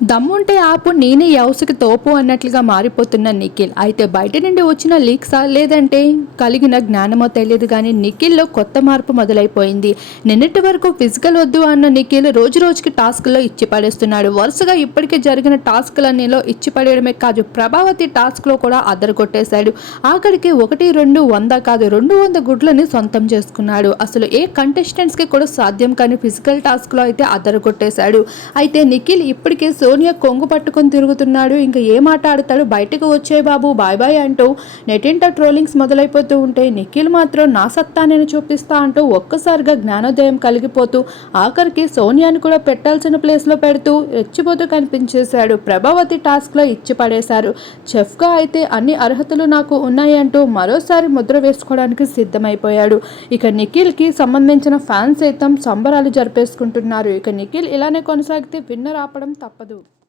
దమ్ముంటే ఆపు నేనే యవసుకి తోపు అన్నట్లుగా మారిపోతున్న నిఖిల్. అయితే బయట నుండి వచ్చిన లీక్సా లేదంటే కలిగిన జ్ఞానమో తెలియదు కానీ నిఖిల్లో కొత్త మార్పు మొదలైపోయింది. నిన్నటి వరకు ఫిజికల్ వద్దు అన్న నిఖిల్ రోజు రోజుకి టాస్క్లో ఇచ్చి పడేస్తున్నాడు. వరుసగా ఇప్పటికే జరిగిన టాస్క్లన్నీలో ఇచ్చి పడేయడమే కాదు ప్రభావతి టాస్క్లో కూడా అద్దరు కొట్టేశాడు ఆఖరికి ఒకటి రెండు వంద కాదు రెండు వంద గుడ్లని సొంతం చేసుకున్నాడు. అసలు ఏ కంటెస్టెంట్స్కి కూడా సాధ్యం కానీ ఫిజికల్ టాస్క్లో అయితే అద్దరు కొట్టేశాడు అయితే నిఖిల్ ఇప్పటికే సోనియా కొంగు పట్టుకొని తిరుగుతున్నాడు. ఇంకా ఏ మాట ఆడతాడు? బయటకు వచ్చే బాబు బాయ్ బాయ్ అంటూ నెటింట ట్రోలింగ్స్ మొదలైపోతూ ఉంటే నిఖిల్ మాత్రం నా సత్తా నేను చూపిస్తా అంటూ ఒక్కసారిగా జ్ఞానోదయం కలిగిపోతూ ఆఖరికి సోనియాని కూడా పెట్టాల్సిన ప్లేస్లో పెడుతూ రెచ్చిపోతూ కనిపించేశాడు. ప్రభావతి టాస్క్లో ఇచ్చి పడేశారు. చెఫ్గా అయితే అన్ని అర్హతలు నాకు ఉన్నాయి అంటూ మరోసారి ముద్ర వేసుకోవడానికి సిద్ధమైపోయాడు. ఇక నిఖిల్కి సంబంధించిన ఫ్యాన్స్ సైతం సంబరాలు జరిపేసుకుంటున్నారు. ఇక నిఖిల్ ఇలానే కొనసాగితే విన్నర్ ఆపడం తప్పదు. ಅದು